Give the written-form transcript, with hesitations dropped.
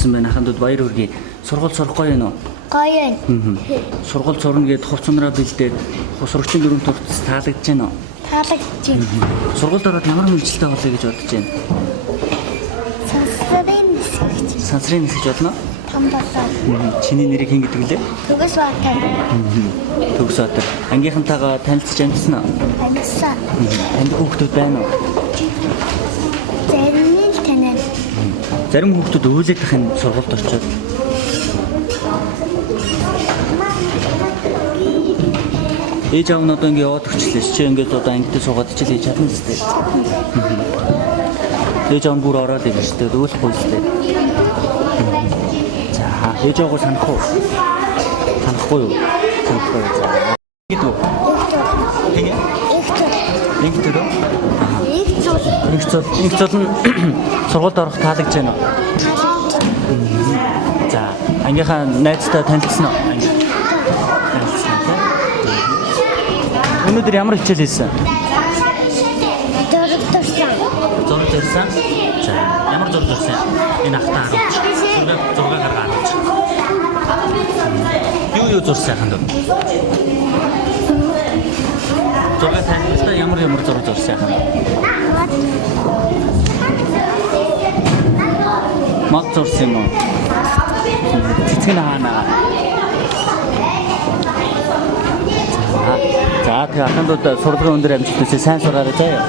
явсан байна. Ахандууд баяр хүргэе. Сургууль сурах гоё юм уу? Гоё юм. Сургууль сурна гээд хувцсанараа бэлдээд сурагчдын дөрөв туртас таалагдж байна уу? Таалагдж байна. Сургуульд ороод ямар мэргэжилтэй болъё гэж бодож байна? Сансрын нисгэж. Сансрын нисгэж бодно? Том болоод. Чиний нэрийг хэн гэдэг лээ? Төгс Баатар. Төгс Баатар. Ангийнхантайгаа танилцж амжсан уу? Амьсан. Танд хүүхдүүд байна уу? Зарим нь танил. Зарим хүүхдүүд өөлөдөх нь сургуульд очиод. Ээж аав нь одоо ингэ яваад өгчлээ. Чи ингээд одоо ангид суугаад ичил хийж чадна зү. Ээж аав нь бүр ороод ирж штэ. Өөлөхгүй штэ. За, ээж аавгаа санах уу? Санахгүй юу? Санахгүй. За. Гэдэг үү? Тэгээ. Нэг төв. Нэг цол нь сургуульд орох таалагдж байна уу? За, ангийнхаа найзтай танилцсан уу? Өнөөдөр ямар хичээл хийсэн? Зураг зорьсон. За, ямар зураг зорьсон? Энэ ахтаа харуулж. Зураг гаргаа харуулж. Юу зурсан ханд? Зураг танилцсан ямар зураг зорьсон ханд? Маг зурсан юм уу? Цэцгэн хаанаа? За тэгээ ахандууд сургуулийн өндөр амжилт хүсье сайн сураарай заяа.